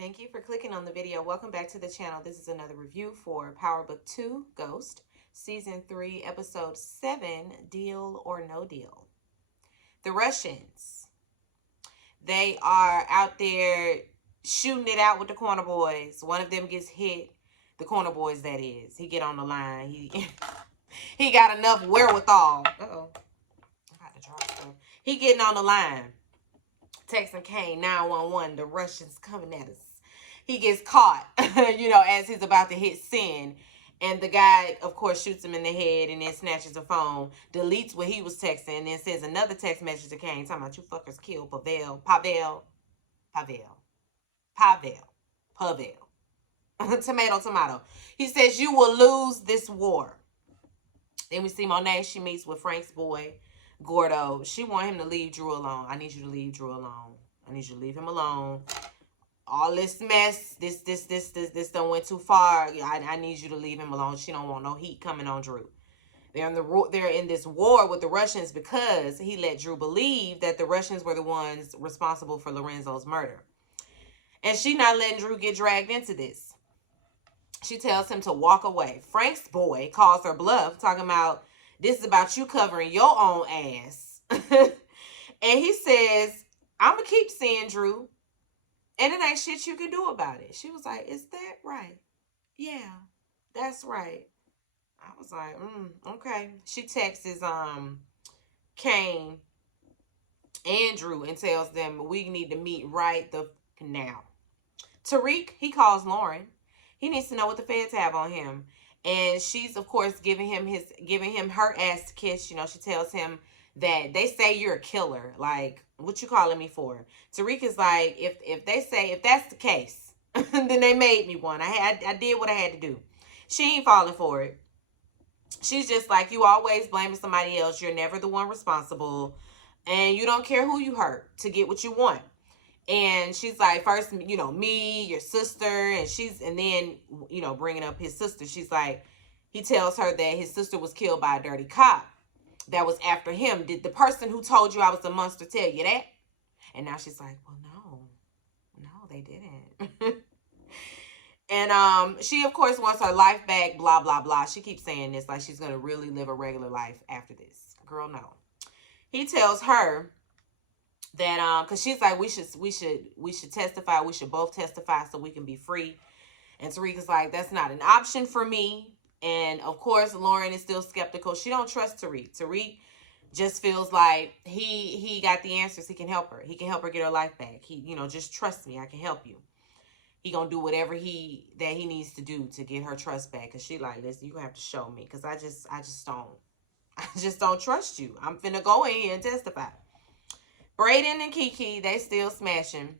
Thank you for clicking on the video. Welcome back to the channel. This is another review for PowerBookII Ghost, Season 3, Episode 7, Deal or No Deal. The Russians, they are out there shooting it out with the corner boys. One of them gets hit. The corner boys, that is. He get on the line. He got enough wherewithal. Uh-oh. I'm about to drop stuff. He getting on the line. Texting Kane, 911. The Russians coming at us. He gets caught, as he's about to hit send. And the guy, of course, shoots him in the head and then snatches the phone, deletes what he was texting, and then sends another text message to Kane talking about, you fuckers killed Pavel. Tomato. He says, you will lose this war. Then we see Monet. She meets with Frank's boy, Gordo. She want him to leave Drew alone. I need you to leave Drew alone. I need you to leave him alone. All this mess, this done went too far. I need you to leave him alone. She don't want no heat coming on Drew. They're in this war with the Russians because he let Drew believe that the Russians were the ones responsible for Lorenzo's murder. And she not letting Drew get dragged into this. She tells him to walk away. Frank's boy calls her bluff, talking about, this is about you covering your own ass. And he says, I'm going to keep seeing Drew. And it ain't shit you can do about it. She was like, is that right? Yeah, that's right. I was like, okay. She texts Kane and Drew and tells them we need to meet right the now. Tariq, he calls Lauren. He needs to know what the feds have on him. And she's, of course, giving him her ass to kiss. She tells him that they say you're a killer. Like, what you calling me for? Tariq is like, if that's the case, then they made me one. I did what I had to do. She ain't falling for it. She's just like, you always blaming somebody else. You're never the one responsible. And you don't care who you hurt to get what you want. And she's like, first, me, your sister, and then, bringing up his sister. She's like, he tells her that his sister was killed by a dirty cop. That was after him. Did the person who told you I was a monster tell you that? And now she's like, well, no, they didn't. And she, of course, wants her life back, blah, blah, blah. She keeps saying this, like she's going to really live a regular life after this. Girl, no. He tells her that because she's like, we should testify, we should both testify so we can be free. And Tariq is like, that's not an option for me. And of course Lauren is still skeptical. She don't trust Tariq. Tariq just feels like he got the answers. He can help her get her life back. He just trust me, I can help you. He gonna do whatever he needs to do to get her trust back. Cause she like, listen, you gonna have to show me, because I just don't trust you. I'm finna go in here and testify. Brayden and Kiki, they still smashing.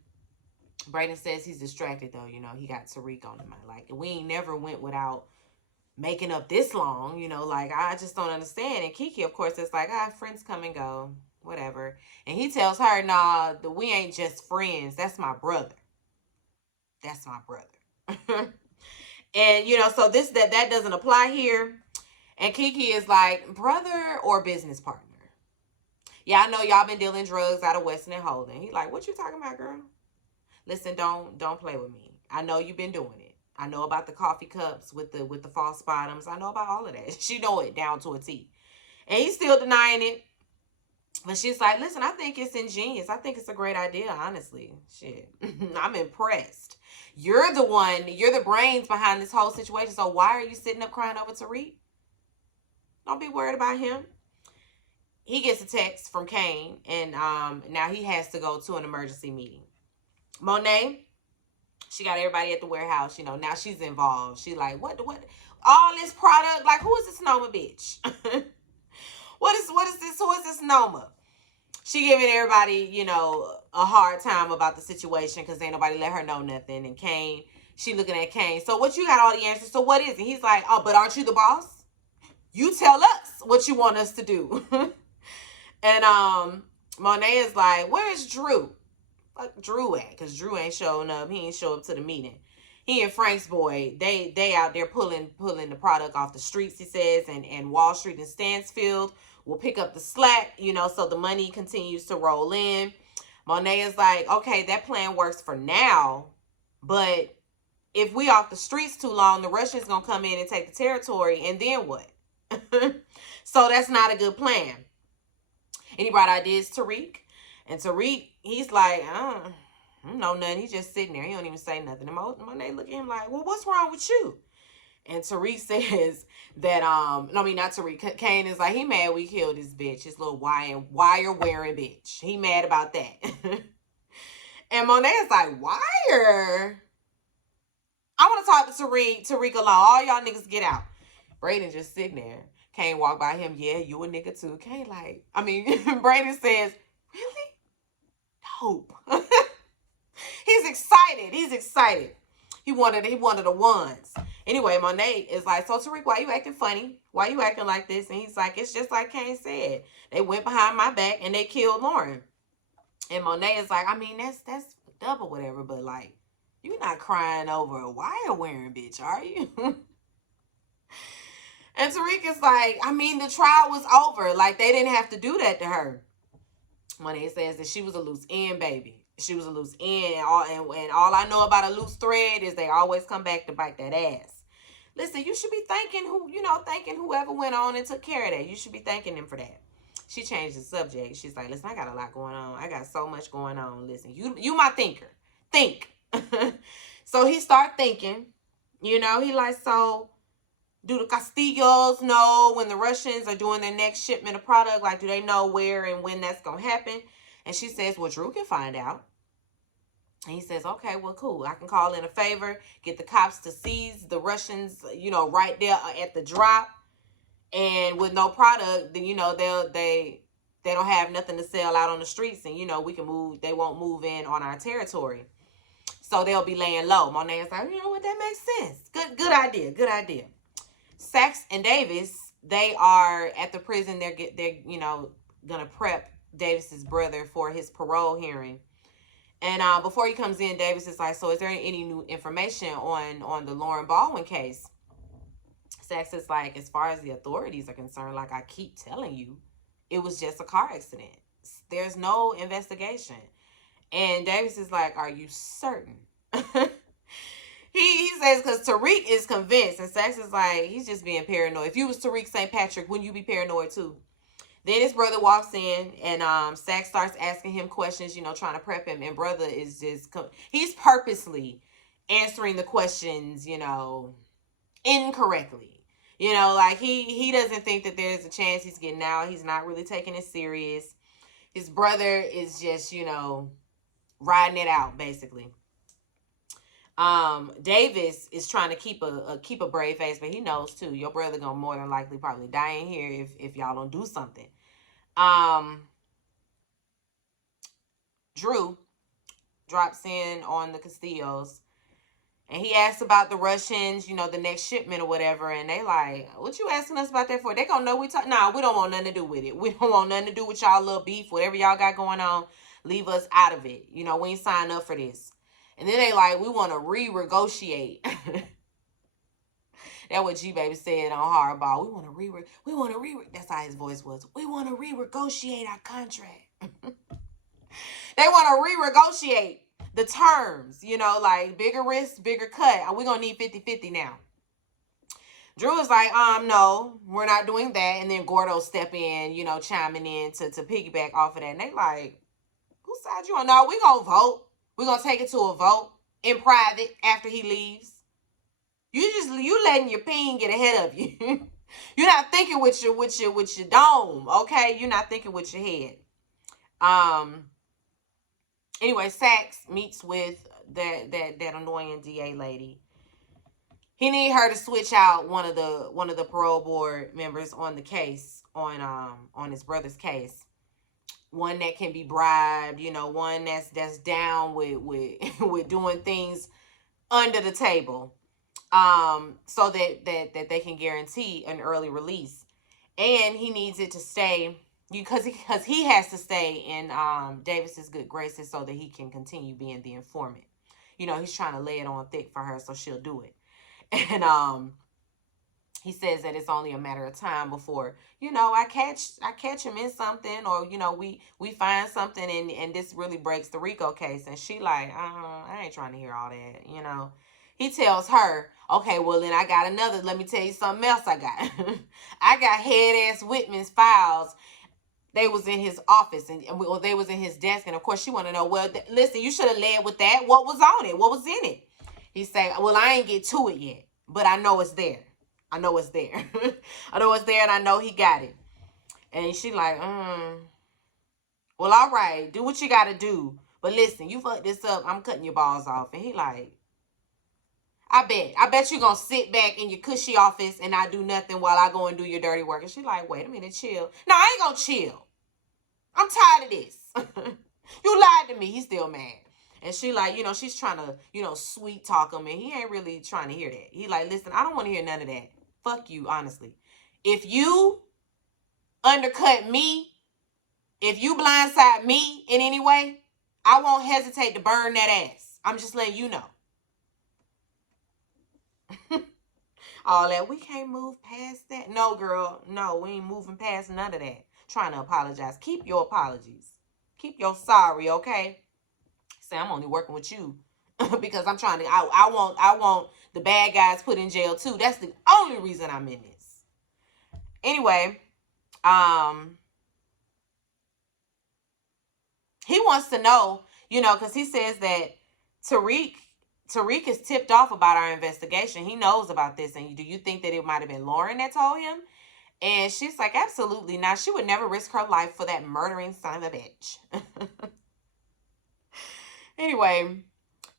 Brayden says he's distracted though. He got Tariq on him. Like, we ain't never went without making up this long. Like, I just don't understand. And Kiki, of course, is like, friends come and go, whatever. And he tells her, nah, we ain't just friends. That's my brother. And so that doesn't apply here. And Kiki is like, brother or business partner? Yeah, I know y'all been dealing drugs out of Weston and Holden. He like, what you talking about, girl? Listen, don't play with me. I know you've been doing it. I know about the coffee cups with the false bottoms. I know about all of that. She know it down to a T. And he's still denying it. But she's like, listen, I think it's ingenious. I think it's a great idea, honestly. Shit. I'm impressed. You're the brains behind this whole situation. So why are you sitting up crying over Tariq? Don't be worried about him. He gets a text from Kane, and now he has to go to an emergency meeting. Monet, she got everybody at the warehouse. Now she's involved. She like, what? All this product, like, who is this Noma bitch? What is this? Who is this Noma? She giving everybody, a hard time about the situation because ain't nobody let her know nothing. And Kane, she looking at Kane. So what, you got all the answers? So what is it? He's like, oh, but aren't you the boss? You tell us what you want us to do. And Monet is like, where's Drew? Fuck Drew at? Because Drew ain't showing up. He ain't show up to the meeting. He and Frank's boy, they out there pulling the product off the streets, he says, and Wall Street and Stansfield will pick up the slack, so the money continues to roll in. Monet is like, okay, that plan works for now, But if we off the streets too long, the Russians gonna come in and take the territory, and then what? So that's not a good plan. And he brought ideas to Tariq. And Tariq, he's like, I don't know nothing. He's just sitting there. He don't even say nothing. And Monet look at him like, well, what's wrong with you? And Tariq says that, no, I mean, not Tariq. Kane is like, he mad we killed this bitch, his little wire wearing bitch. He mad about that. And Monet is like, wire? I want to talk to Tariq alone. All y'all niggas get out. Brayden just sitting there. Kane walk by him. Yeah, you a nigga too. Kane like, I mean, Brayden says, really? Dope. He's excited. He's excited. He wanted the ones. Anyway, Monet is like, so Tariq, why you acting funny? Why you acting like this? And he's like, it's just like Kane said. They went behind my back and they killed Lauren. And Monet is like, I mean, that's double whatever, but like, you're not crying over a wire wearing bitch, are you? And Tariq is like, I mean, the trial was over. Like, they didn't have to do that to her. Monet says that she was a loose end, baby. She was a loose end. And all I know about a loose thread is they always come back to bite that ass. Listen, you should be thanking whoever went on and took care of that. You should be thanking them for that. She changed the subject. She's like, listen, I got a lot going on. I got so much going on. Listen, you my thinker. Think. So he start thinking, he like, so do the Castillos know when the Russians are doing their next shipment of product? Like, do they know where and when that's going to happen? And she says, well, Drew can find out. And he says, okay, well, cool. I can call in a favor, get the cops to seize the Russians, right there at the drop. And with no product, then, they don't have nothing to sell out on the streets. And, we can move. They won't move in on our territory. So they'll be laying low. Monet is like, you know what? That makes sense. Good idea. Good idea. Sachs and Davis, they are at the prison. They're gonna prep Davis's brother for his parole hearing. And before he comes in, Davis is like, so is there any new information on the Lauren Baldwin case? Sachs is like, as far as the authorities are concerned, like I keep telling you, it was just a car accident. There's no investigation. And Davis is like, are you certain? He says, because Tariq is convinced. And Sachs is like, he's just being paranoid. If you was Tariq St. Patrick, wouldn't you be paranoid too? Then his brother walks in, and Sachs starts asking him questions, trying to prep him. And brother is just, he's purposely answering the questions, incorrectly. Like he doesn't think that there's a chance he's getting out. He's not really taking it serious. His brother is just, riding it out, basically. Davis is trying to keep a brave face, but he knows too, your brother gonna more than likely probably die in here if y'all don't do something. Drew drops in on the Castillos, and he asks about the Russians, the next shipment or whatever, and they like, what you asking us about that for? They gonna know we talk. Nah, we don't want nothing to do with it. We don't want nothing to do with y'all little beef, whatever y'all got going on. Leave us out of it. We ain't signed up for this. And then they like, we want to renegotiate. That's what G-Baby said on Hardball. We want to that's how his voice was. We want to renegotiate our contract. They want to renegotiate the terms, like bigger risk, bigger cut. We're going to need 50-50 now. Drew is like, no, we're not doing that. And then Gordo step in, chiming in to piggyback off of that. And they like, whose side you on? No, we going to vote. We're going to take it to a vote in private after he leaves. You letting your peen get ahead of you. You're not thinking with your dome, okay? You're not thinking with your head. Anyway, Sachs meets with that annoying DA lady. He need her to switch out one of the parole board members on the case, on his brother's case. One that can be bribed, one that's down with with doing things under the table, so that they can guarantee an early release. And he needs it to stay, because he has to stay in Davis's good graces so that he can continue being the informant. He's trying to lay it on thick for her so she'll do it. And he says that it's only a matter of time before, I catch him in something, or we find something, and this really breaks the Rico case. And she like, I ain't trying to hear all that. He tells her, okay, well then I got another. Let me tell you something else I got. I got head ass Whitman's files. They was in his office, or they was in his desk, and of course she want to know. Well, listen, you should have led with that. What was on it? What was in it? He say, well, I ain't get to it yet, but I know it's there. I know it's there. I know it's there, and I know he got it. And she like, well, all right, do what you got to do. But listen, you fuck this up, I'm cutting your balls off. And he like, I bet you gonna sit back in your cushy office and not do nothing while I go and do your dirty work. And she like, wait a minute, chill. No, I ain't gonna chill. I'm tired of this. You lied to me. He's still mad. And she like, she's trying to, sweet talk him. And he ain't really trying to hear that. He like, listen, I don't want to hear none of that. Fuck you, honestly. If you undercut me, if you blindside me in any way, I won't hesitate to burn that ass. I'm just letting you know. All that, we can't move past that. No, girl, no, we ain't moving past none of that. Trying to apologize. Keep your apologies. Keep your sorry, okay? Say, I'm only working with you because I'm trying to, I want the bad guys put in jail too. That's the only reason I'm in this. Anyway, he wants to know, because he says that Tariq is tipped off about our investigation. He knows about this. And do you think that it might have been Lauren that told him? And she's like, absolutely not. She would never risk her life for that murdering son of a bitch. Anyway,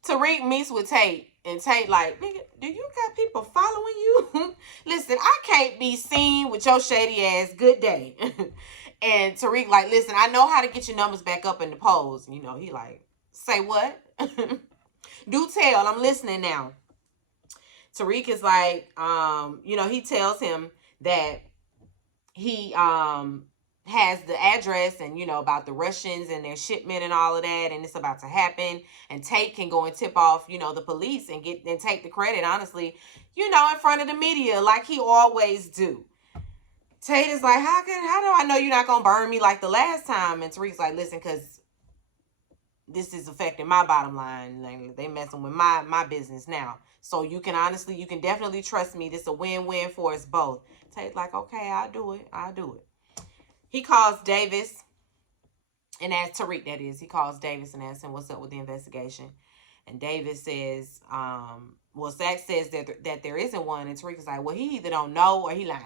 Tariq meets with Tate. And Tate like, nigga, do you got people following you? Listen, I can't be seen with your shady ass. Good day. And Tariq like, listen, I know how to get your numbers back up in the polls. He like, say what? Do tell, I'm listening now. Tariq is like, he tells him that he has the address and, about the Russians and their shipment and all of that, and it's about to happen. And Tate can go and tip off, the police and take the credit, honestly, in front of the media like he always do. Tate is like, how do I know you're not going to burn me like the last time? And Tariq's like, listen, because this is affecting my bottom line. Like, they messing with my business now. So you can definitely trust me. This is a win-win for us both. Tate's like, okay, I'll do it. He calls Davis and asks Tariq, that is. He calls Davis and asks him what's up with the investigation. And Davis says, Zach says that there isn't one. And Tariq is like, well, he either don't know or he lying.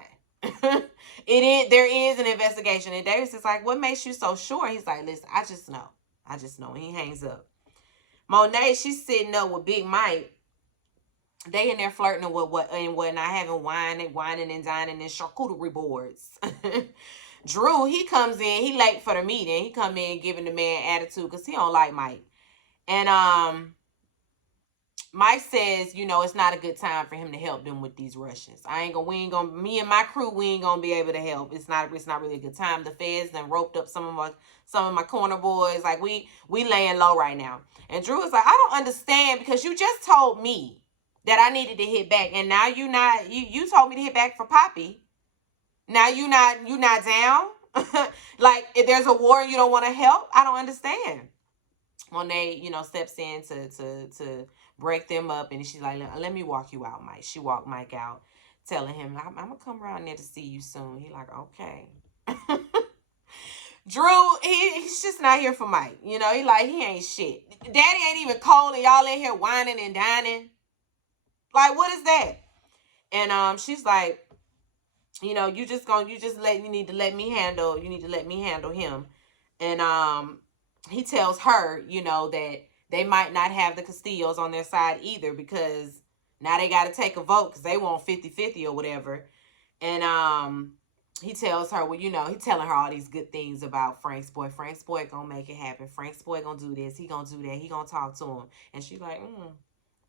There is an investigation. And Davis is like, what makes you so sure? He's like, listen, I just know. And he hangs up. Monet, she's sitting up with Big Mike. They in there flirting with whatnot, having whining and dining and charcuterie boards. Drew, he comes in, he late for the meeting. He come in giving the man attitude because he don't like Mike. And Mike says, it's not a good time for him to help them with these Russians. Me and my crew, we ain't gonna be able to help. It's not really a good time. The feds done roped up some of my corner boys. Like, we laying low right now. And Drew is like, I don't understand, because you just told me that I needed to hit back, and now you told me to hit back for Poppy. Now you not down? Like, if there's a war and you don't want to help, I don't understand. Monet, steps in to break them up, and she's like, let me walk you out, Mike. She walked Mike out, telling him, I'm gonna come around there to see you soon. He like, okay. Drew, he's just not here for Mike. He ain't shit. Daddy ain't even cold, and y'all in here whining and dining. Like, what is that? And she's like, you need to let me handle him. And he tells her, that they might not have the Castillos on their side either, because now they got to take a vote because they want 50-50 or whatever. And he tells her, well, he's telling her all these good things about Frank's boy. Frank's boy gonna make it happen. Frank's boy gonna do this. He gonna do that. He gonna talk to him. And she's like,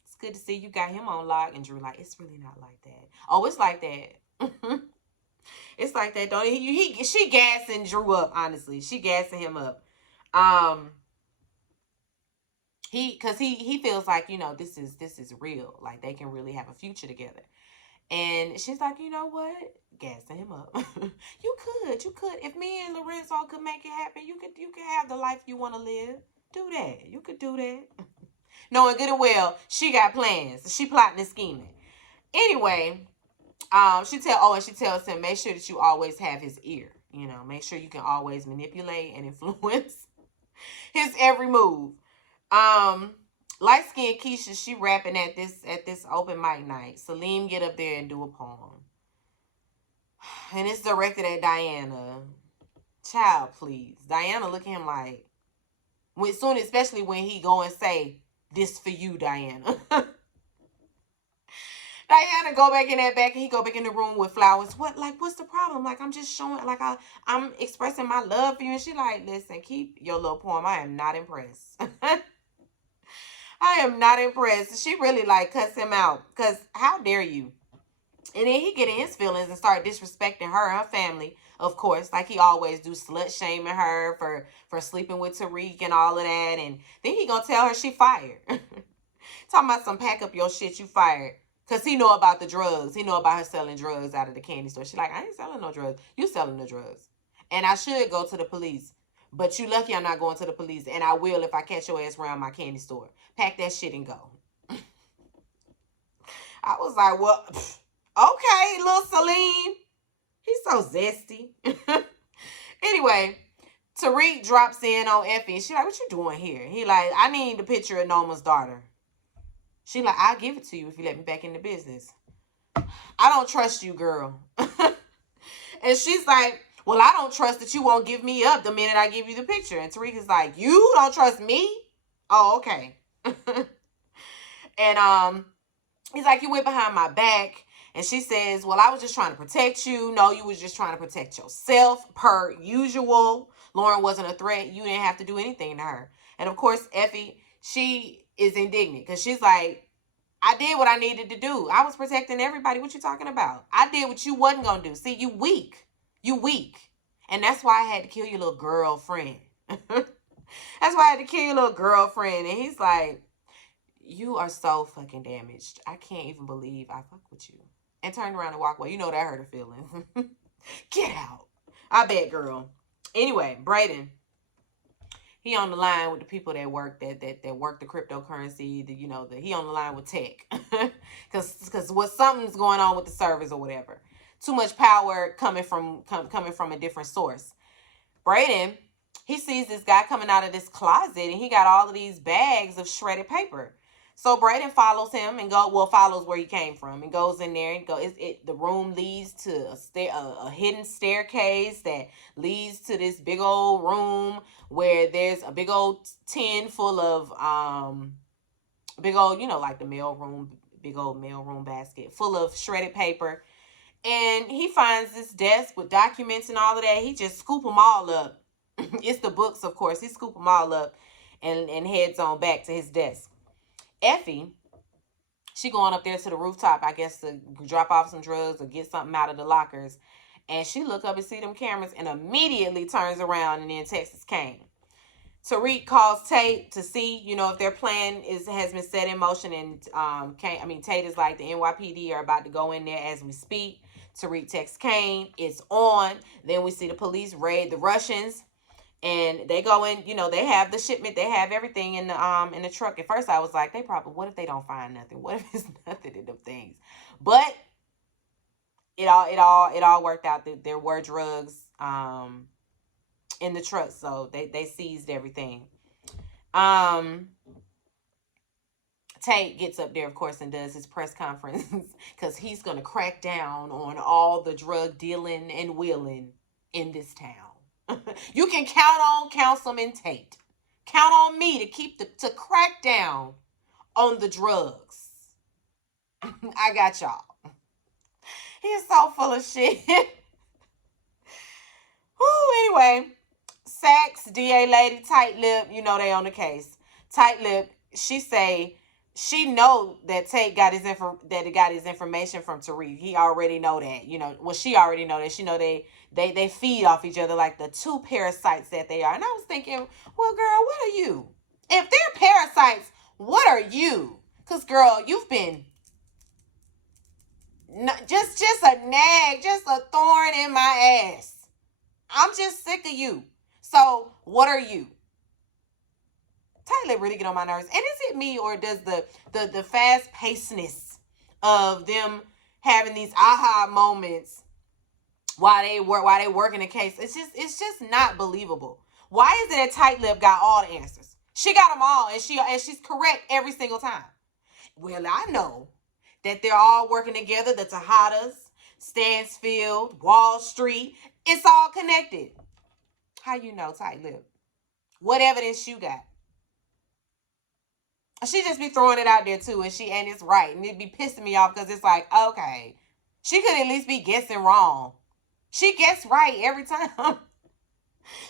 it's good to see you got him on lock. And Drew like, it's really not like that. Oh, it's like that. It's like that, don't it? She gassing Drew up, honestly. She gassing him up. Because he feels like, this is real. Like, they can really have a future together. And she's like, you know what? Gassing him up. You could. If me and Lorenzo could make it happen, you could have the life you want to live. Do that. You could do that. Knowing good and well, she got plans. She plotting and scheming. Anyway, she tells him, make sure that you always have his ear. You know, make sure you can always manipulate and influence his every move. Um, Light skinned Keisha, she rapping at this open mic night. Salim get up there and do a poem. And it's directed at Diana. Child, please. Diana look at him like, especially when he go and say, this for you, Diana. Diana go back in that back and he go back in the room with flowers. What's the problem? Like, I'm just showing, like, I'm expressing my love for you. And she like, listen, keep your little poem. I am not impressed. I am not impressed. She really like cuss him out. Because how dare you? And then he get in his feelings and start disrespecting her and her family, of course, like he always do, slut shaming her for sleeping with Tariq and all of that. And then he gonna tell her she fired. Talking about some pack up your shit, you fired. Because he know about the drugs. He know about her selling drugs out of the candy store. She like, I ain't selling no drugs. You selling the drugs. And I should go to the police. But you lucky I'm not going to the police. And I will if I catch your ass around my candy store. Pack that shit and go. I was like, well, okay, little Celine. He's so zesty. Anyway, Tariq drops in on Effie. She like, what you doing here? He like, I need the picture of Noma's daughter. She like, I'll give it to you if you let me back in the business. I don't trust you, girl. And she's like, well, I don't trust that you won't give me up the minute I give you the picture. And Tariq is like, you don't trust me? Oh, okay. And he's like, you went behind my back. And she says, well, I was just trying to protect you. No, you was just trying to protect yourself, per usual. Lauren wasn't a threat. You didn't have to do anything to her. And of course, Effie, she is indignant because she's like, I did what I needed to do. I was protecting everybody. What you talking about? I did what you wasn't going to do. See, you weak. You weak. And that's why I had to kill your little girlfriend. That's why I had to kill your little girlfriend. And he's like, you are so fucking damaged. I can't even believe I fuck with you. And turned around and walked away. You know that hurt her feelings. Get out. I bet, girl. Anyway, Brayden. He on the line with the people that work that work the cryptocurrency. He on the line with tech. Cause something's going on with the servers or whatever. Too much power coming from a different source. Brayden, he sees this guy coming out of this closet and he got all of these bags of shredded paper. So Brayden follows him and follows where he came from and goes in there and the room leads to a hidden staircase that leads to this big old room where there's a big old tin full of big old, like the big old mailroom basket full of shredded paper. And he finds this desk with documents and all of that. He just scoop them all up. It's the books, of course. He scoop them all up and heads on back to his desk. Effie, she going up there to the rooftop, I guess, to drop off some drugs or get something out of the lockers. And she look up and see them cameras and immediately turns around and then Texas came. Tariq calls Tate to see, if their plan has been set in motion. And Tate is like, the NYPD are about to go in there as we speak. Tariq texts Kane. It's on. Then we see the police raid the Russians. And they go in, they have the shipment, they have everything in the truck. At first I was like, what if they don't find nothing? What if it's nothing in them things? But it all worked out. There were drugs in the truck, so they seized everything. Tate gets up there, of course, and does his press conference because he's gonna crack down on all the drug dealing and wheeling in this town. You can count on Councilman Tate. Count on me to crack down on the drugs. I got y'all. He's so full of shit. Anyway, Sachs, DA lady, tight lip, they on the case. Tight lip, she say she know that Tate got his information from Tariq. He already know that. She already know that. She know they feed off each other like the two parasites that they are. And I was thinking, well, girl, what are you? If they're parasites, what are you? Because, girl, you've been No, just a nag, just a thorn in my ass. I'm just sick of you. So what are you? Tight lip really get on my nerves. And is it me, or does the fast pacedness of them having these aha moments while they working the case? It's just not believable. Why is it that Tight Lip got all the answers? She got them all, and she's correct every single time. Well, I know that they're all working together. The Tejadas, Stansfield, Wall Street. It's all connected. How you know, Tight Lip? What evidence you got? She just be throwing it out there too, and it's right, and it be pissing me off because it's like, okay, she could at least be guessing wrong. She gets right every time.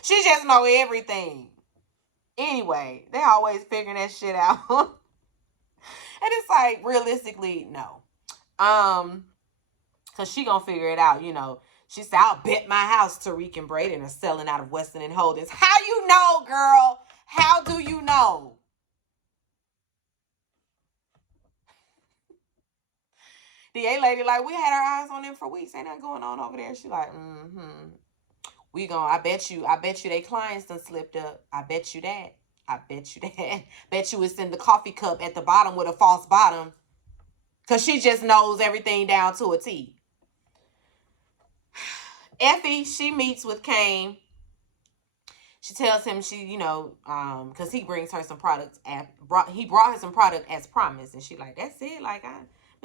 She just know everything. Anyway, they always figuring that shit out. And it's like, realistically, no. Cause she gonna figure it out, you know. She said, I'll bet my house Tariq and Braden are selling out of Weston and Holdings. How you know, girl? How do you know? The A lady like, we had our eyes on them for weeks. Ain't nothing going on over there. She like, I bet you they clients done slipped up. I bet you that. Bet you it's in the coffee cup at the bottom with a false bottom. Cause she just knows everything down to a T. Effie, she meets with Kane. She tells him because he brings her some products. He brought her some product as promised, and she like, that's it. Like, I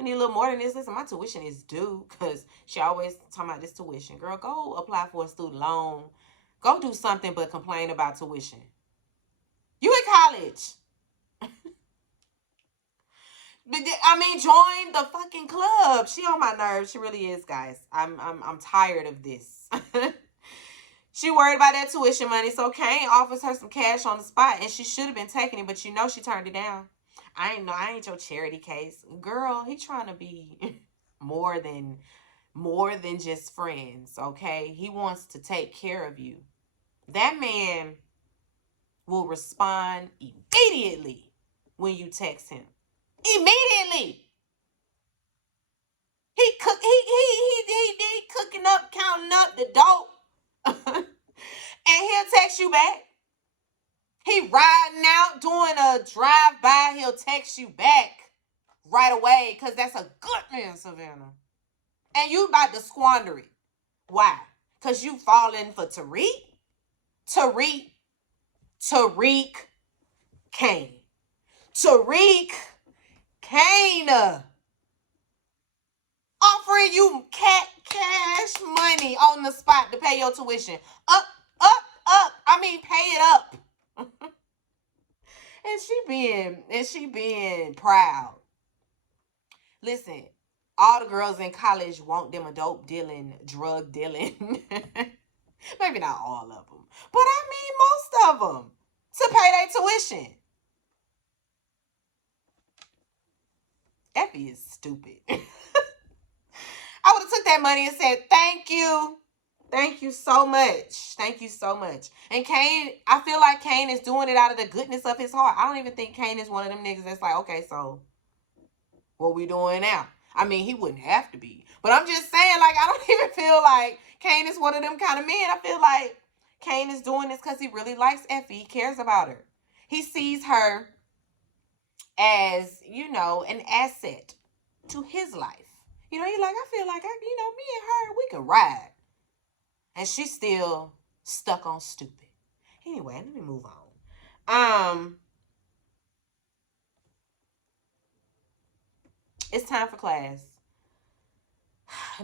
need a little more than this. Listen, my tuition is due, because she always talking about this tuition. Girl, go apply for a student loan. Go do something but complain about tuition. You in college. Join the fucking club. She on my nerves. She really is, guys. I'm tired of this. She worried about that tuition money, so Kane offers her some cash on the spot, and she should have been taking it, but she turned it down. I ain't your charity case. Girl, he trying to be more than just friends, okay? He wants to take care of you. That man will respond immediately when you text him. Immediately. He cooking up, counting up the dope. And he'll text you back. He riding out, doing a drive-by, he'll text you back right away, because that's a good man, Savannah. And you about to squander it. Why? Because you falling for Tariq Kane. Tariq Kane offering you cash money on the spot to pay your tuition. Up. Pay it up. And she being proud. Listen, all the girls in college want them a dope dealing, drug dealing. Maybe not all of them, but most of them, to pay their tuition. Effie is stupid. I would have took that money and said, thank you. Thank you so much. Thank you so much. And Kane, I feel like Kane is doing it out of the goodness of his heart. I don't even think Kane is one of them niggas that's like, okay, so what we doing now? He wouldn't have to be. But I'm just saying, like, I don't even feel like Kane is one of them kind of men. I feel like Kane is doing this because he really likes Effie. He cares about her. He sees her as, an asset to his life. He's like, I feel like, me and her, we can ride. And she's still stuck on stupid. Anyway, let me move on. It's time for class.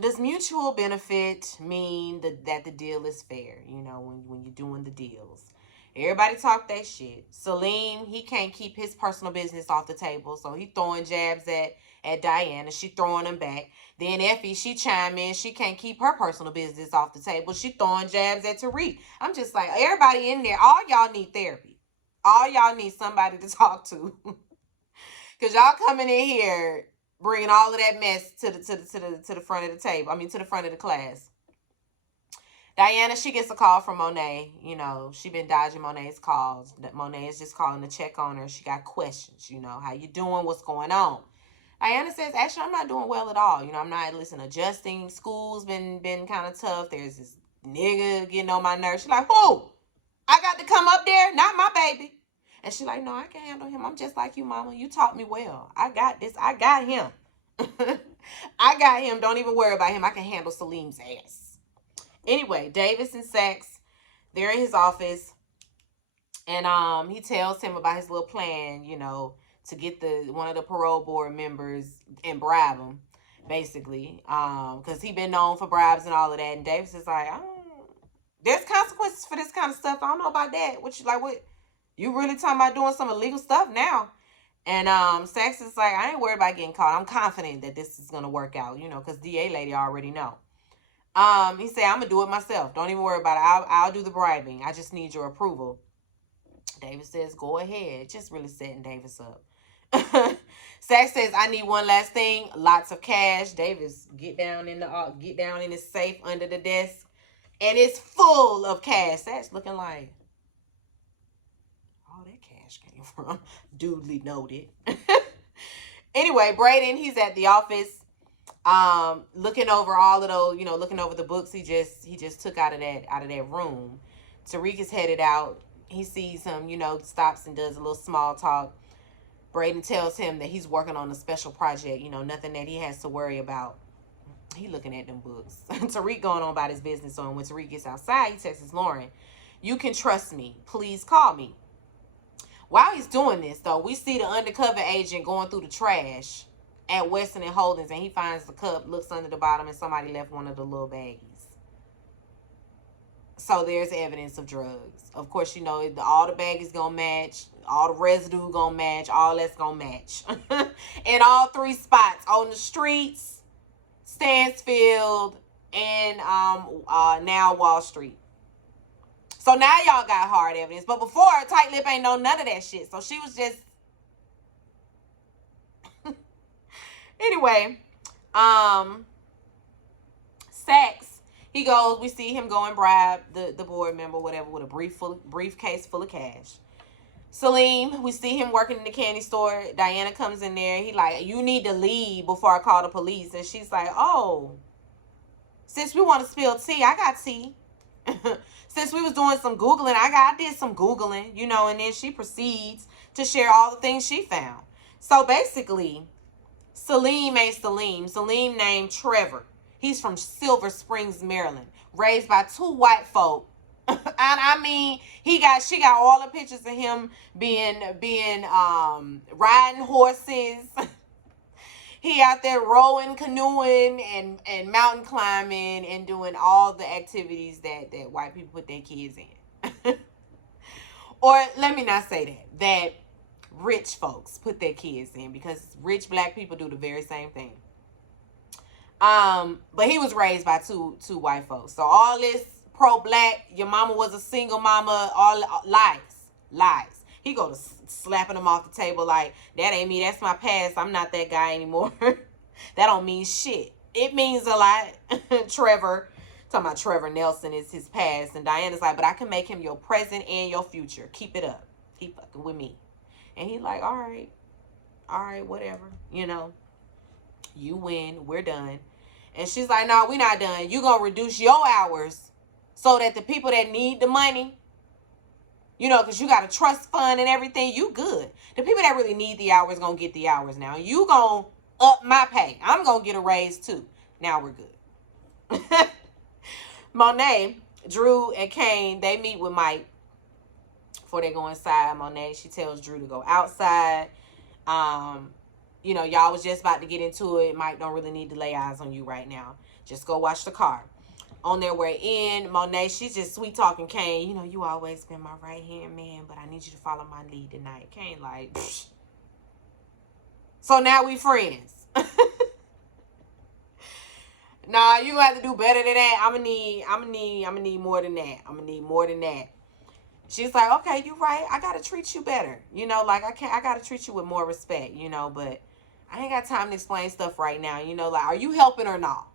Does mutual benefit mean that the deal is fair? When you're doing the deals. Everybody talk that shit. Salim, he can't keep his personal business off the table, so he throwing jabs at Diana. She throwing them back. Then Effie, she chime in. She can't keep her personal business off the table. She throwing jabs at Tariq. I'm just like, everybody in there, all y'all need therapy. All y'all need somebody to talk to. Because y'all coming in here bringing all of that mess to the front of the table. To the front of the class. Diana, she gets a call from Monet. She been dodging Monet's calls. Monet is just calling to check on her. She got questions. How you doing? What's going on? Diana says, actually, I'm not doing well at all. I'm not, adjusting. School's been kind of tough. There's this nigga getting on my nerves. She's like, who? I got to come up there? Not my baby. And she's like, no, I can handle him. I'm just like you, mama. You taught me well. I got this. I got him. I got him. Don't even worry about him. I can handle Salim's ass. Anyway, Davis and Sax, they're in his office. And he tells him about his little plan, to get one of the parole board members and bribe him, basically. Because he been known for bribes and all of that. And Davis is like, there's consequences for this kind of stuff. I don't know about that. What you really talking about doing some illegal stuff now? And Sax is like, I ain't worried about getting caught. I'm confident that this is gonna work out, because DA lady already know. He said, I'm gonna do it myself. Don't even worry about it. I'll do the bribing. I just need your approval. Davis says, go ahead. Just really setting Davis up. Sax says, I need one last thing. Lots of cash. Davis, get down in his safe under the desk. And it's full of cash. Sax looking like, oh, that cash came from. Dudely noted. Anyway, Braden, he's at the office. Looking over all of those, looking over the books he just took out of that room. Tariq is headed out. He sees him, stops and does a little small talk. Braden tells him that he's working on a special project, nothing that he has to worry about. He looking at them books. Tariq going on about his business. So when Tariq gets outside, he texts Lauren, you can trust me. Please call me. While he's doing this, though, we see the undercover agent going through the trash at Weston and Holdings, and he finds the cup, looks under the bottom, and somebody left one of the little baggies. So there's evidence of drugs. Of course, all the baggies gonna match, all the residue gonna match, all that's gonna match. In all three spots, on the streets, Stansfield, and now Wall Street. So now y'all got hard evidence. But before, Tight Lip ain't know none of that shit. So she was just... Anyway, Sax, he goes, we see him go and bribe the board member, whatever, with a briefcase full of cash. Salim, we see him working in the candy store. Diana comes in there. He like, you need to leave before I call the police. And she's like, oh, since we want to spill tea, I got tea. Since we was doing some Googling, I did some Googling, and then she proceeds to share all the things she found. So basically, Salim ain't Salim. Salim named Trevor. He's from Silver Springs, Maryland, raised by two white folk. And I mean, she got all the pictures of him being riding horses. He out there rowing, canoeing, and mountain climbing, and doing all the activities that white people put their kids in. Or let me not say that rich folks put their kids in, because rich black people do the very same thing. But he was raised by two white folks. So all this pro-black, your mama was a single mama, all lies. He go to slapping them off the table like, that ain't me, that's my past, I'm not that guy anymore. That don't mean shit. It means a lot. Trevor, talking about Trevor Nelson is his past. And Diana's like, but I can make him your present and your future. Keep it up. He fucking with me. And he like, all right, whatever. You win, we're done. And she's like, no, we not done. You gonna reduce your hours so that the people that need the money, because you got a trust fund and everything, you good. The people that really need the hours gonna get the hours now. You gonna up my pay. I'm gonna get a raise too. Now we're good. Monet, Drew, and Kane, they meet with Mike before they go inside. Monet, she tells Drew to go outside. Y'all was just about to get into it. Mike don't really need to lay eyes on you right now. Just go watch the car. On their way in, Monet, she's just sweet talking Kane. You always been my right hand man, but I need you to follow my lead tonight. Kane like, psh. So now we friends. Nah, you gonna have to do better than that. I'm gonna need more than that. I'm gonna need more than that. She's like, okay, you right. I gotta treat you better. I gotta treat you with more respect, but I ain't got time to explain stuff right now. Like, are you helping or not?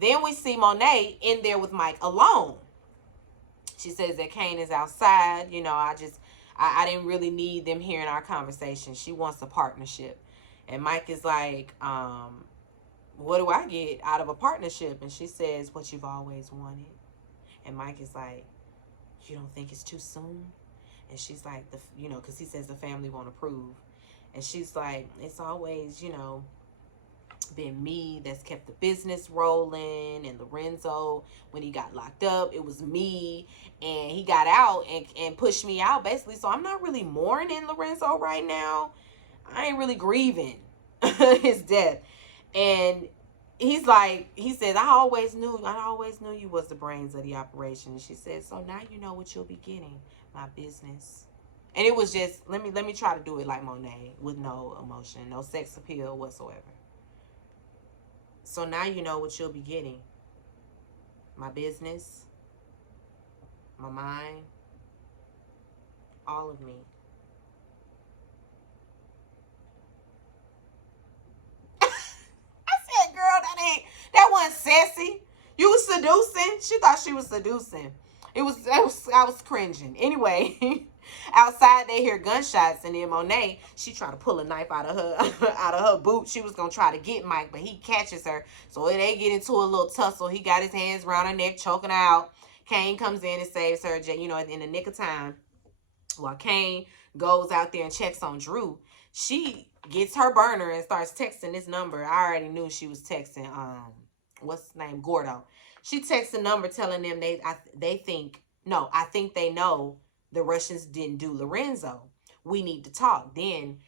Then we see Monet in there with Mike alone. She says that Kane is outside. I didn't really need them hearing our conversation. She wants a partnership. And Mike is like, what do I get out of a partnership? And she says, what you've always wanted. And Mike is like, you don't think it's too soon? And she's like, because he says the family won't approve. And she's like, it's always, been me that's kept the business rolling. And Lorenzo, when he got locked up, it was me. And he got out and pushed me out, basically. So I'm not really mourning Lorenzo right now. I ain't really grieving his death. And he's like, he says, I always knew you was the brains of the operation. And she says, so now you know what you'll be getting, my business. And it was just, let me try to do it like Monet, with no emotion, no sex appeal whatsoever. So now you know what you'll be getting, my business, my mind, all of me. That wasn't sassy. You was seducing. She thought she was seducing. I was cringing. Anyway, outside they hear gunshots, and then Monet, she tried to pull a knife out of her boot. She was gonna try to get Mike, but he catches her. So they get into a little tussle. He got his hands around her neck, choking her out. Kane comes in and saves her, in the nick of time. While Kane goes out there and checks on Drew, she gets her burner and starts texting this number. I already knew she was texting what's his name, Gordo. She texts the number telling them I think they know the Russians didn't do Lorenzo. We need to talk. Then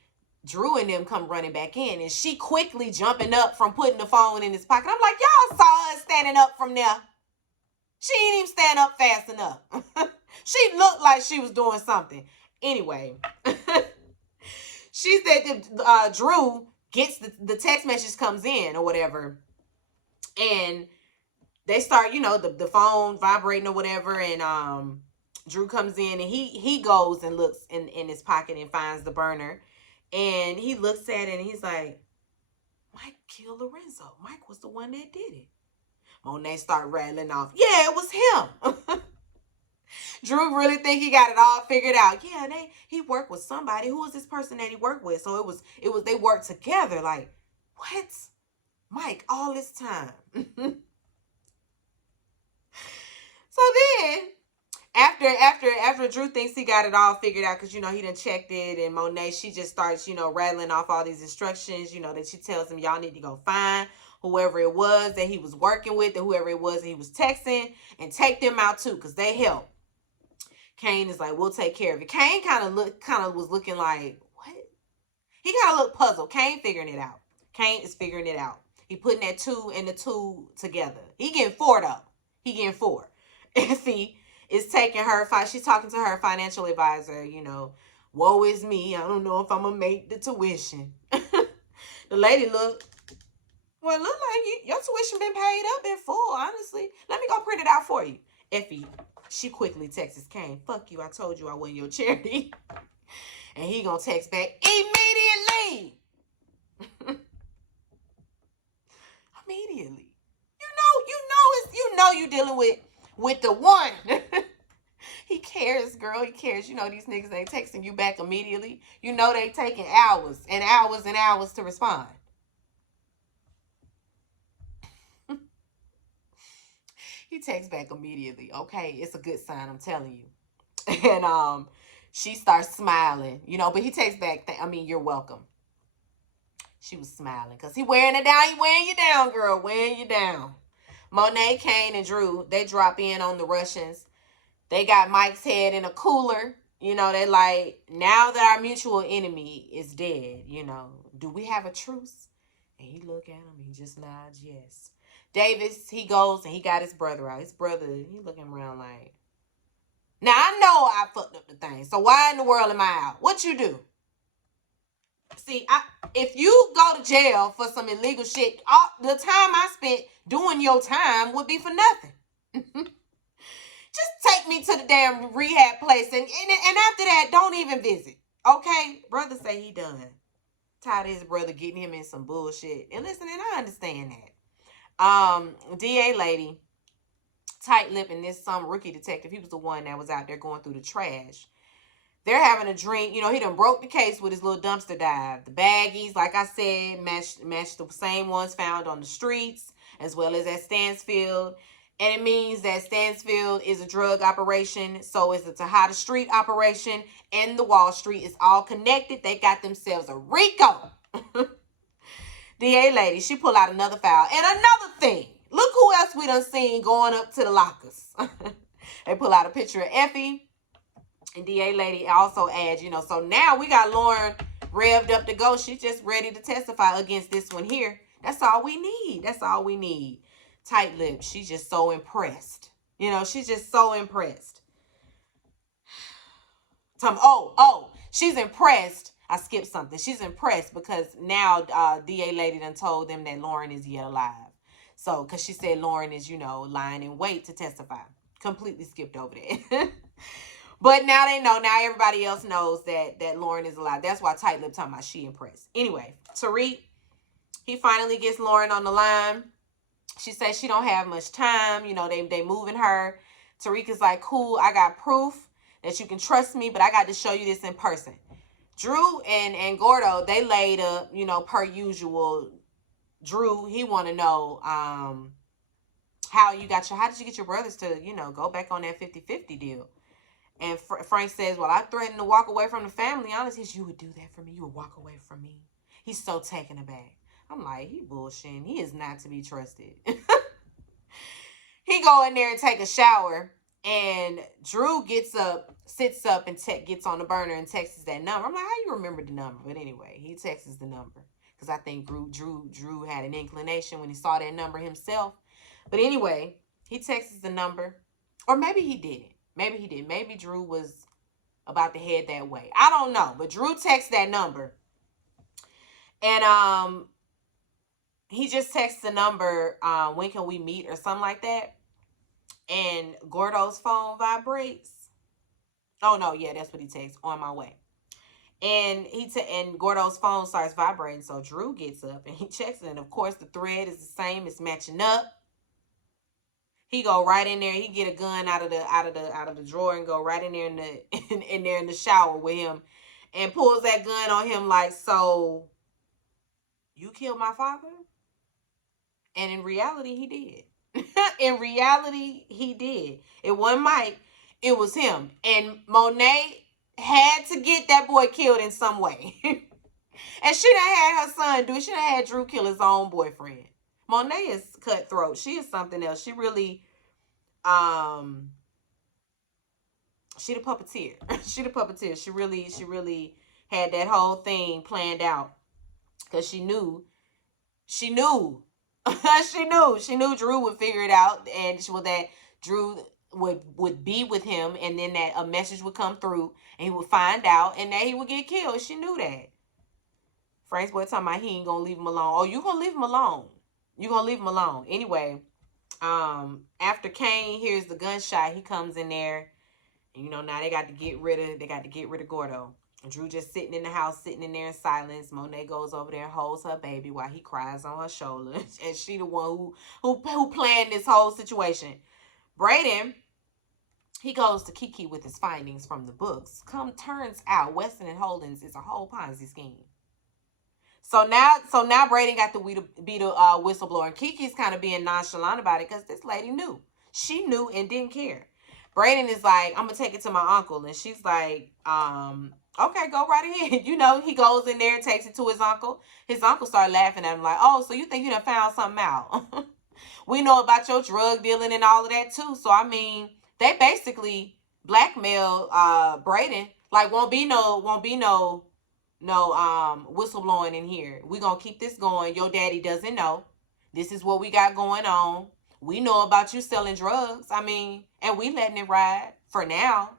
Drew and them come running back in, and she quickly jumping up from putting the phone in his pocket. I'm like, y'all saw her standing up from there. She didn't even stand up fast enough. She looked like she was doing something. Anyway, she said that Drew gets the text message comes in or whatever, and they start, the phone vibrating or whatever, and Drew comes in, and he goes and looks in his pocket and finds the burner, and he looks at it and he's like, Mike killed Lorenzo. Mike was the one that did it. Monet start rattling off, yeah, it was him. Drew really think he got it all figured out. Yeah, he worked with somebody. Who was this person that he worked with? So it was they worked together. Like, what? Mike, all this time. So then, after Drew thinks he got it all figured out, because, he done checked it, and Monet, she just starts, rattling off all these instructions, that she tells him, y'all need to go find whoever it was that he was working with, and whoever it was that he was texting, and take them out too, because they help. Kane is like, we'll take care of it. Kane kind of was looking like, what? He kind of looked puzzled. Kane figuring it out. Kane is figuring it out. He putting that 2 and the 2 together. He getting 4 though. He getting 4. Effie is taking her, she's talking to her financial advisor, woe is me. I don't know if I'm going to make the tuition. The lady look like your tuition been paid up in full, honestly. Let me go print it out for you. Effie, she quickly texts Kane, fuck you, I told you I wasn't your charity. And he gonna text back, immediately. Immediately. You dealing with the one. He cares, girl. He cares. These niggas ain't texting you back immediately. They taking hours and hours and hours to respond. He texts back immediately. Okay, it's a good sign, I'm telling you. And she starts smiling, but he texts back, you're welcome. She was smiling because he wearing it down. He wearing you down, girl. Wearing you down. Monet, Kane, and Drew, they drop in on the Russians. They got Mike's head in a cooler. They like, now that our mutual enemy is dead, do we have a truce? And he look at him. He just nods yes. Davis, he goes and he got his brother out. His brother, he looking around like, now I know I fucked up the thing. So why in the world am I out? What you do? See, if you go to jail for some illegal shit, the time I spent doing your time would be for nothing. Just take me to the damn rehab place, and after that, don't even visit. Okay? Brother say he done. Tired of his brother getting him in some bullshit. And listen, and I understand that. DA lady, tight-lipping this some rookie detective. He was the one that was out there going through the trash. They're having a drink. You know, he done broke the case with his little dumpster dive. The baggies, like I said, match the same ones found on the streets as well as at Stansfield. And it means that Stansfield is a drug operation. So is the Tejada Street operation and the Wall Street. Is all connected. They got themselves a RICO. DA lady, she pull out another file. And another thing. Look who else we done seen going up to the lockers. They pull out a picture of Effie. And DA lady also adds, you know, so now we got Lauren revved up to go. She's just ready to testify against this one here. That's all we need. That's all we need. Tight lips. She's just so impressed. You know, she's just so impressed. She's impressed. I skipped something. She's impressed because now DA lady done told them that Lauren is yet alive. So, because she said Lauren is, you know, lying in wait to testify. Completely skipped over that. But now they know. Now everybody else knows that Lauren is alive. That's why Tight Lip talking about she impressed. Anyway, Tariq, he finally gets Lauren on the line. She says she don't have much time. You know, they moving her. Tariq is like, cool, I got proof that you can trust me, but I got to show you this in person. Drew and Gordo, they laid up, you know, per usual. Drew, he want to know how did you get your brothers to, you know, go back on that 50-50 deal? And Frank says, well, I threatened to walk away from the family. Honestly, you would do that for me. You would walk away from me. He's so taken aback. I'm like, he bullshitting. He is not to be trusted. He go in there and take a shower. And Drew sits up and gets on the burner and texts that number. I'm like, how you remember the number? But anyway, he texts the number. Because I think Drew had an inclination when he saw that number himself. But anyway, he texts the number. Or maybe he didn't. Maybe he did. Maybe Drew was about to head that way. I don't know. But Drew texts that number. And he just texts the number, when can we meet or something like that. And Gordo's phone vibrates. Oh, no. Yeah, that's what he texts. On my way. And and Gordo's phone starts vibrating. So Drew gets up and he checks it. And, of course, the thread is the same. It's matching up. He go right in there. He get a gun out of the drawer and go right in there in the shower with him, and pulls that gun on him like, so you killed my father? And in reality, he did. In reality, he did. It wasn't Mike. It was him. And Monet had to get that boy killed in some way. And she done had her son do it. She done had Drew kill his own boyfriend. Monet is cutthroat. She is something else. She really, she the puppeteer. She the puppeteer. She really had that whole thing planned out. Because she knew she knew Drew would figure it out. And that Drew would be with him. And then that a message would come through. And he would find out. And that he would get killed. She knew that. Frank's boy talking about he ain't going to leave him alone. Oh, you going to leave him alone. You're going to leave him alone. Anyway, after Kane hears the gunshot, he comes in there. And, you know, now they got to get rid of Gordo. Drew just sitting in the house, sitting in there in silence. Monet goes over there and holds her baby while he cries on her shoulder. And she the one who planned this whole situation. Brayden, he goes to Kiki with his findings from the books. Turns out Weston and Holdings is a whole Ponzi scheme. So now Brayden got to be the whistleblower. And Kiki's kind of being nonchalant about it because this lady knew. She knew and didn't care. Brayden is like, I'm going to take it to my uncle. And she's like, okay, go right ahead. You know, he goes in there and takes it to his uncle. His uncle started laughing at him like, oh, so you think you done found something out? We know about your drug dealing and all of that too. So, I mean, they basically blackmail Brayden. Like, won't be no whistleblowing in here. We're going to keep this going. Your daddy doesn't know. This is what we got going on. We know about you selling drugs. I mean, and we letting it ride for now.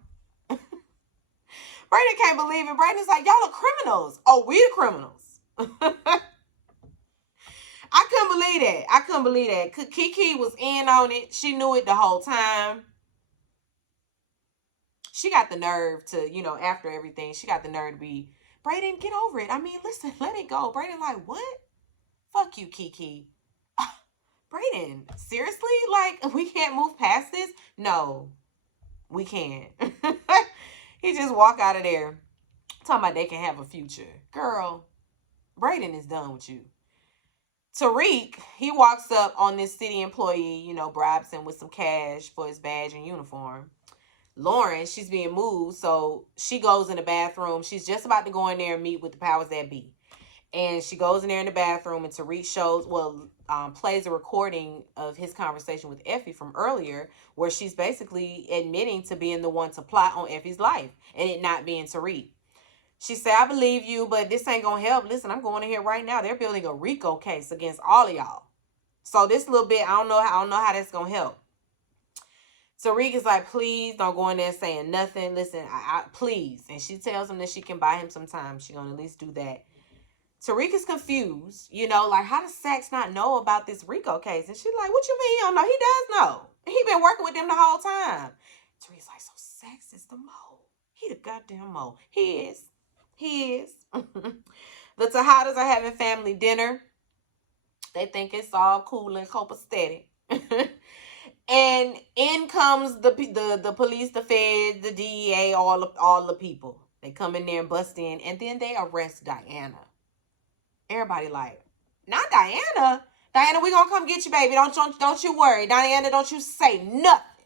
Brayden can't believe it. Brayden's like, y'all are criminals. Oh, we the criminals. I couldn't believe that. Kiki was in on it. She knew it the whole time. She got the nerve to, you know, after everything, she got the nerve to be, Brayden, get over it. I mean, listen, let it go. Brayden like, what? Fuck you, Kiki. Brayden, seriously? Like, we can't move past this? No, we can't. He just walk out of there talking about they can have a future. Girl, Brayden is done with you. Tariq, he walks up on this city employee, bribes him with some cash for his badge and uniform. Lauren, she's being moved, so she goes in the bathroom. She's just about to go in there and meet with the powers that be. And she goes in there in the bathroom, and Tariq plays a recording of his conversation with Effie from earlier, where she's basically admitting to being the one to plot on Effie's life and it not being Tariq. She said, I believe you, but this ain't going to help. Listen, I'm going in here right now. They're building a RICO case against all of y'all. So this little bit, I don't know how that's going to help. Tariq is like, please don't go in there saying nothing. Listen, please. And she tells him that she can buy him some time. She's going to at least do that. Tariq is confused, like, how does Saxe not know about this RICO case? And she's like, what you mean you don't know? He does know. He been working with them the whole time. Tariq's like, so Saxe is the mole. He the goddamn mole. He is. The Tejadas are having family dinner. They think it's all cool and copacetic. And in comes the police, the feds, the DEA, all the people. They come in there and bust in, and then they arrest Diana. Everybody like, not Diana. Diana, we gonna come get you, baby. Don't you worry. Diana, don't you say nothing.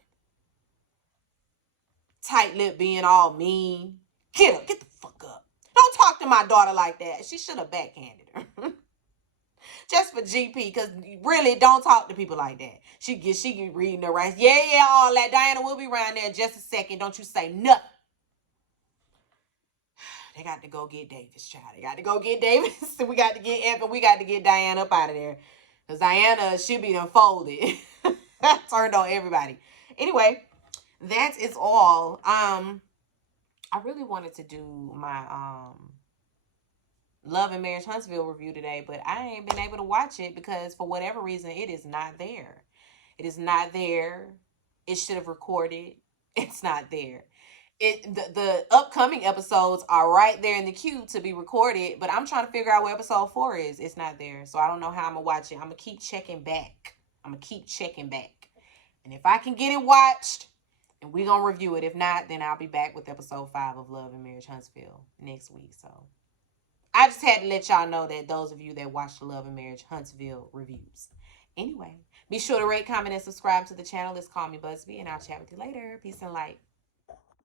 Tight lip being all mean. Get up. Get the fuck up. Don't talk to my daughter like that. She should have backhanded her. Just for GP, because really, don't talk to people like that. She reading the rights. Yeah, all that. Diana, we'll be around there in just a second. Don't you say nothing. They got to go get Davis, child. They got to go get Davis. We got to get Evan. We got to get Diana up out of there. Because Diana should be done folded. Turned on everybody. Anyway, that is all. I really wanted to do my Love and Marriage Huntsville review today, but I ain't been able to watch it because for whatever reason, it is not there. It is not there. It should have recorded. It's not there. The upcoming episodes are right there in the queue to be recorded, but I'm trying to figure out where episode 4 is. It's not there, so I don't know how I'm gonna watch it. I'm gonna keep checking back. And if I can get it watched, and we're gonna review it. If not, then I'll be back with episode 5 of Love and Marriage Huntsville next week. So I just had to let y'all know that those of you that watch the Love and Marriage Huntsville reviews. Anyway, be sure to rate, comment, and subscribe to the channel. It's Call Me Busby, and I'll chat with you later. Peace and light.